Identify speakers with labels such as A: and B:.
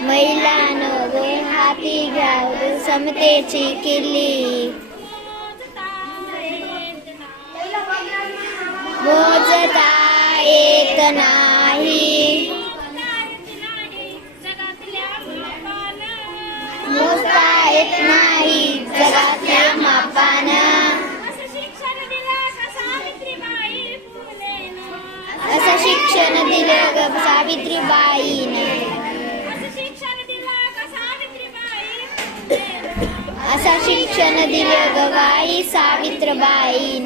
A: किल्ली
B: महिलांनो गो हाती घ्या ओ समतेची किल्ली
A: मोजता येत नाही. मोजता येत नाही. जगातल्या मापानं. असं शिक्षण दिलं
B: ग
A: असा शिक्षण दिलं
B: गवाई बाई